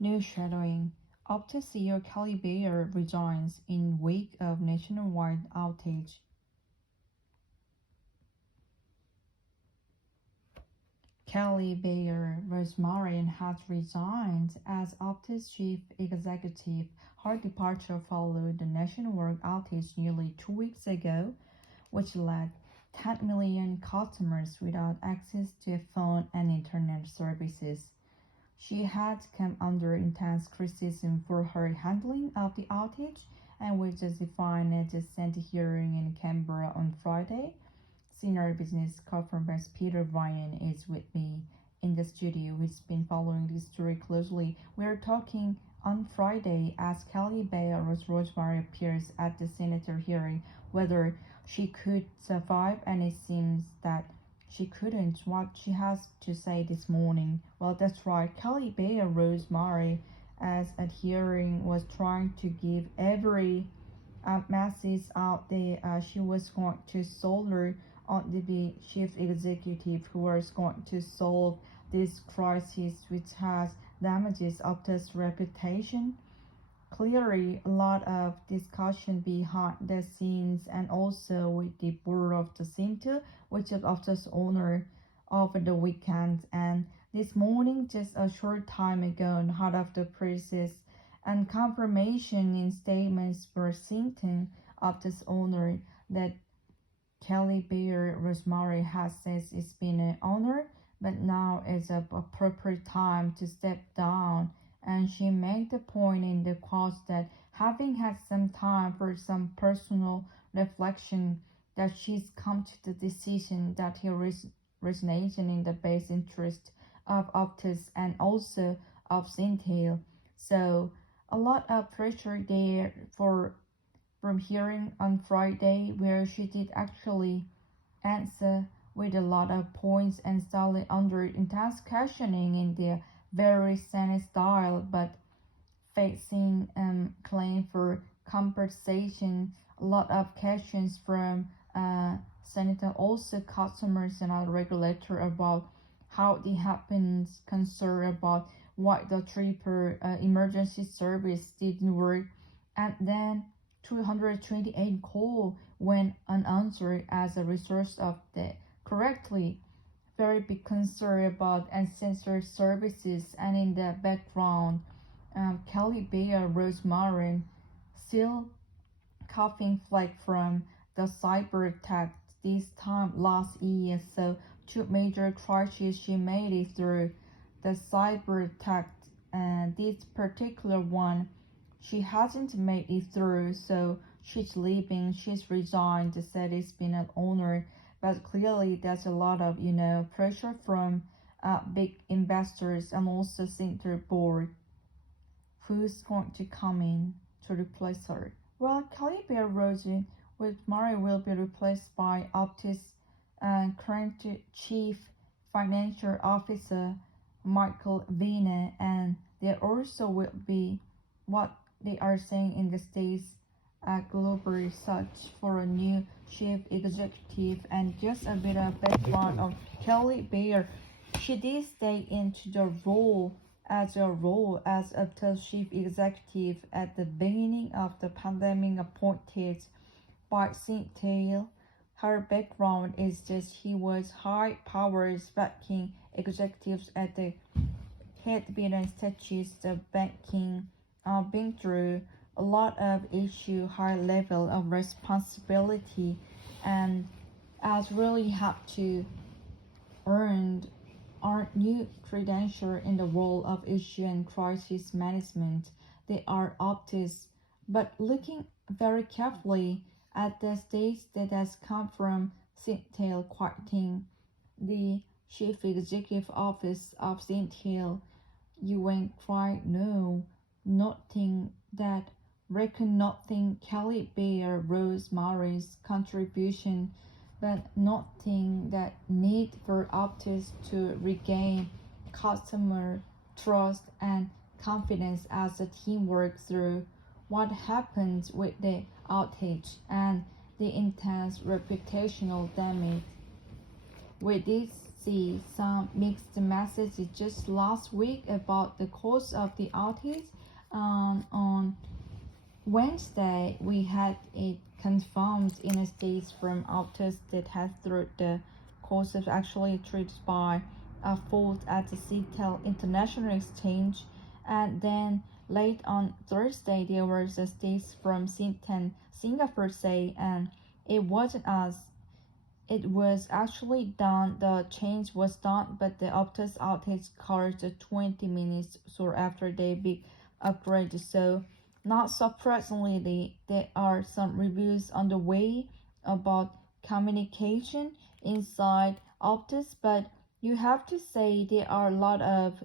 New shadowing. Optus CEO Kelly Bayer resigns in wake of nationwide outage. Kelly Bayer Rosmarin has resigned as Optus chief executive. Her departure followed the nationwide outage nearly 2 weeks ago, which left 10 million customers without access to phone and internet services. She had come under intense criticism for her handling of the outage and was justified at the Senate hearing in Canberra on Friday. Senior business correspondent Peter Ryan is with me in the studio. He's been following this story closely. We're talking on Friday as Kelly Bayer Rosemary appears at the senator hearing whether she could survive, and it seems that she couldn't. What she has to say this morning? Well, that's right. Kelly Bayer Rosemary, as a hearing, was trying to give every message out there. She was going to solve on the chief executive who was going to solve this crisis, which has damages Optus' reputation. Clearly, a lot of discussion behind the scenes and also with the board of the center, which is Optus owner, over the weekend. And this morning, just a short time ago, head of the presses and confirmation in statements for Sinton, Optus owner, that Kelly Bayer Rosemary has said it's been an honor, but now is a appropriate time to step down. And she made the point in the quote that having had some time for some personal reflection, that she's come to the decision that he resonates in the best interest of Optus and also of Syntel. So a lot of pressure there from hearing on Friday, where she did actually answer with a lot of points and still under intense questioning in their very Senate style, but facing claim for compensation, a lot of questions from Senator, also customers and other regulator about how it happens, concern about why the triple emergency service didn't work, and then 228 calls went unanswered as a result of the correctly very big concern about uncensored services. And in the background, Kelly Bayer Rosemary still coughing flag from the cyber attack this time last year. So two major crashes she made it through the cyber attack, and this particular one she hasn't made it through, so she's leaving. She's resigned, said it's been an honor, but clearly there's a lot of pressure from big investors and also center board. Who's going to come in to replace her? Well, Kelly Bayer Rosemary will be replaced by Optus current chief financial officer Michael Vina, and there also will be what they are saying in the States global search for a new chief executive. And just a bit of background of Kelly Bayer. She did stay into the role as a chief executive at the beginning of the pandemic, appointed by Syntel. Her background is just he was high powers backing executives at the head business touches the banking, been through a lot of issue, high level of responsibility, and as really have to earn new credential in the role of issue and crisis management. They are Optus, but looking very carefully at the states that has come from Syntel quieting the chief executive office of Syntel, you won't quite know nothing that reckon nothing Kelly Bayer Rosemary's contribution, but nothing that need for Optus to regain customer trust and confidence as the team works through what happened with the outage and the intense reputational damage. With this see some mixed messages just last week about the cause of the outage. On Wednesday, we had it confirmed in a states from Optus that has through the cause of actually treated by a fault at the Seattle International Exchange, and then late on Thursday there was a states from Singapore say, and it wasn't us. It was actually done. The change was done, but the Optus outage occurred 20 minutes so after the big upgrade. So, not surprisingly, there are some reviews on the way about communication inside Optus, but you have to say there are a lot of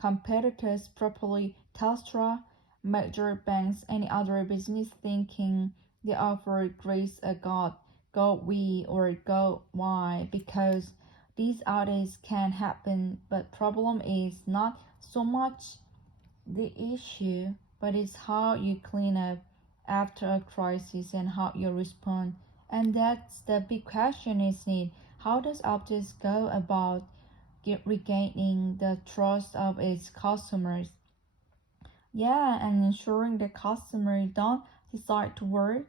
competitors, probably Telstra, major banks, any other business thinking they offer grace a God, go we or go why, because these outages can happen, but problem is not so much the issue, but it's how you clean up after a crisis and how you respond. And that's the big question, isn't it? How does Optus go about regaining the trust of its customers? Yeah, and ensuring the customers don't decide to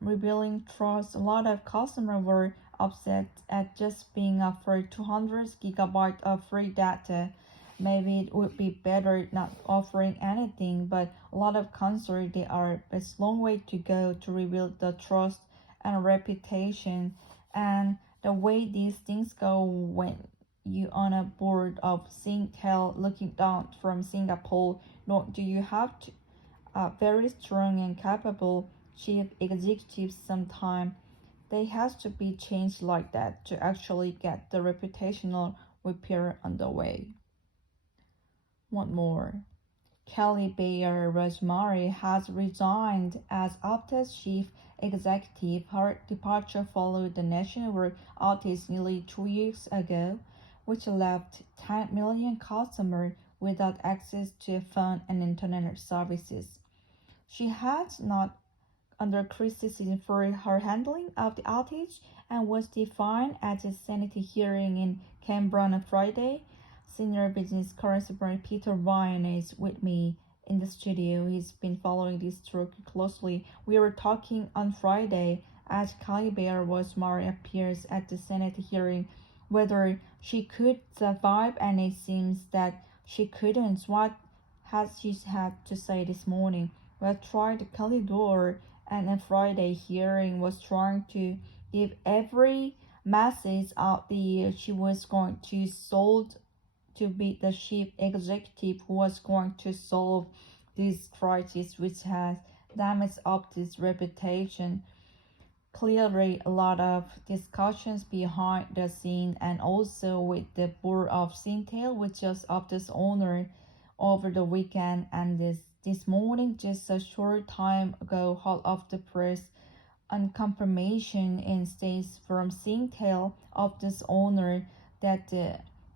rebuilding trust. A lot of customers were upset at just being offered 200 gigabytes of free data. Maybe it would be better not offering anything, but a lot of concerns there are a long way to go to rebuild the trust and reputation. And the way these things go when you on a board of Singtel looking down from Singapore, nor do you have to very strong and capable chief executives sometime. They has to be changed like that to actually get the reputational repair underway. One more. Kelly Bayer Rosemary has resigned as Optus chief executive. Her departure followed the nationwide outage nearly 2 years ago, which left 10 million customers without access to phone and internet services. She had not under criticism for her handling of the outage and was defined at a Senate hearing in Canberra on Friday. Senior business correspondent Peter Ryan is with me in the studio. He's been following this story closely. We were talking on Friday as Kelly Bayer Rosemary appears at the Senate hearing whether she could survive, and it seems that she couldn't. What has she had to say this morning? We tried Kelly Door, and a Friday hearing was trying to give every message out there she was going to solve to be the chief executive who was going to solve this crisis which has damaged Optus' reputation. Clearly a lot of discussions behind the scene and also with the board of Singtel, which is Optus owner, over the weekend, and this morning, just a short time ago, hot off the press on confirmation in states from Singtel of this owner that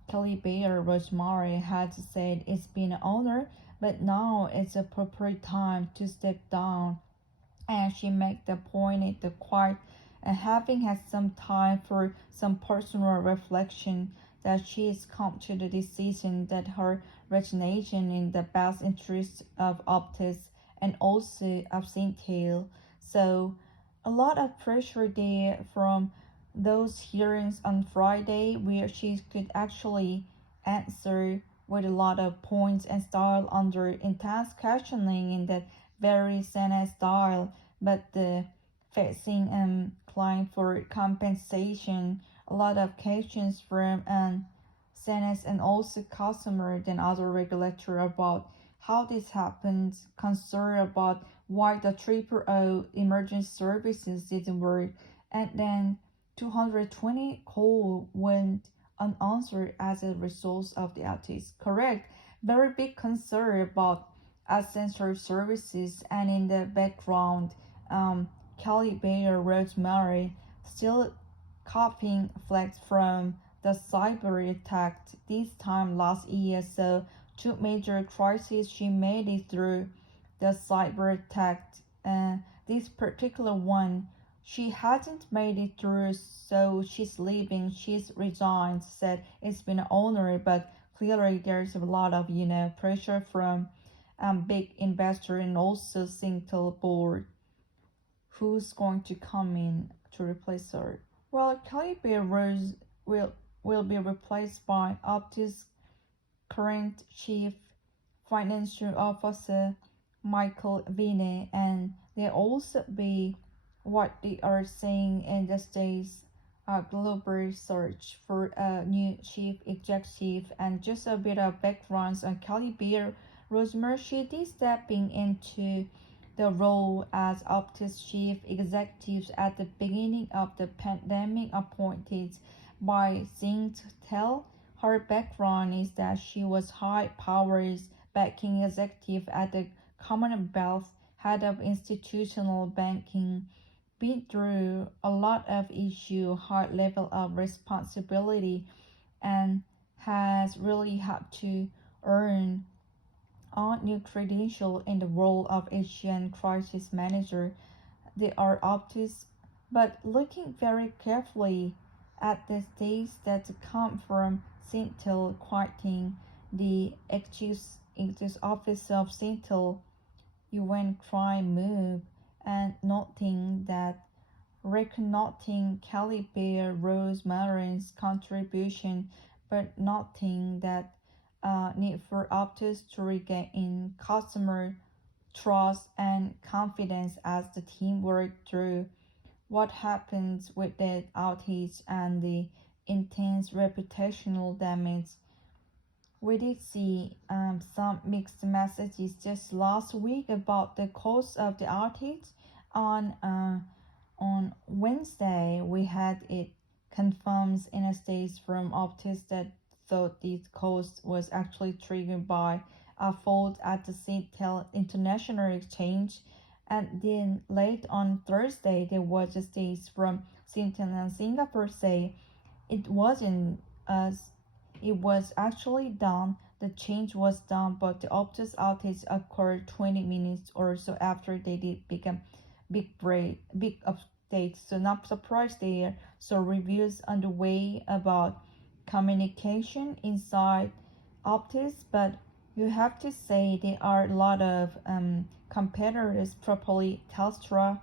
Kelly Bayer Rosemary had said it's been an honor, but now it's a proper time to step down. And she made the point at the quiet and having had some time for some personal reflection that she has come to the decision that her resignation in the best interest of Optus and also of Singtel. So a lot of pressure there from those hearings on Friday where she could actually answer with a lot of points and style under intense questioning in that very Senate style, but the facing claim for compensation, a lot of questions from Senate and also customer and other regulator about how this happens, concern about why the triple emergency services didn't work, and then 220 calls went unanswered as a result of the outage. Correct. Very big concern about essential services, and in the background, Kelly Bayer Rosemary still copying flags from the cyber attack this time last year. So two major crises she made it through the cyber attack. This particular one She hasn't made it through, so she's leaving. She's resigned, said it's been an honor, but clearly there's a lot of, pressure from big investor and also single board. Who's going to come in to replace her? Well, Kelly Rose will be replaced by Optus current chief financial officer Michael Vinay, and there also be what they are saying in the States a global search for a new chief executive. And just a bit of background on Kelly Bear Rosemary, she is stepping into the role as Optus chief executive at the beginning of the pandemic, appointed by Singtel. Her background is that she was high powers banking executive at the Commonwealth, head of institutional banking, been through a lot of issues, high level of responsibility, and has really had to earn a new credential in the role of Asian crisis manager. They are obvious, but looking very carefully at the states that come from Sintel quieting the executive office of Sintel, UN crime move, and noting that recognizing Kelly Bear Rosemary's contribution, but noting that need for Optus to regain customer trust and confidence as the team worked through what happens with the outage and the intense reputational damage. We did see some mixed messages just last week about the cause of the outage. On Wednesday, we had it confirmed in a state from Optus that thought the cause was actually triggered by a fault at the Sintel International Exchange. And then late on Thursday, there was a state from Sintel and Singapore say it wasn't us. It was actually done. The change was done, but the Optus outage occurred 20 minutes or so after they did become big updates. So not surprised there. So reviews underway about communication inside Optus, but you have to say there are a lot of competitors, probably Telstra,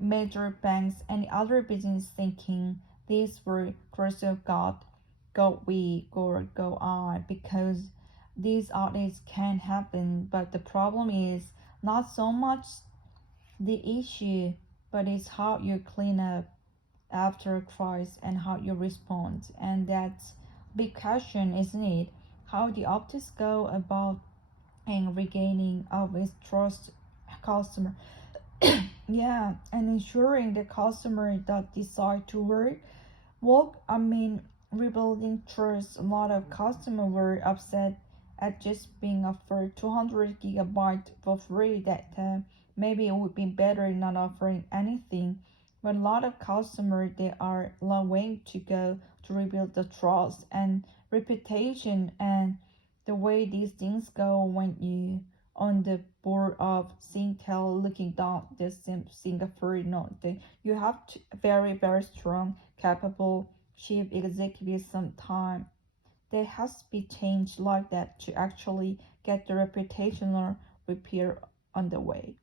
major banks, and other business thinking these were grace of God, go on, because these outages can happen. But the problem is not so much the issue, but it's how you clean up after a crisis and how you respond. And that's big question, isn't it? How the Optus go about and regaining of its trust customer. Yeah, and ensuring the customer that decide to rebuilding trust. A lot of customers were upset at just being offered 200 gigabytes for free data. Maybe it would be better not offering anything. But a lot of customers, they are long way to go to rebuild the trust and reputation, and the way these things go when you on the board of Singtel looking down the Singapore note. You have to very strong, capable chief executive sometime. There has to be change like that to actually get the reputational repair on the way.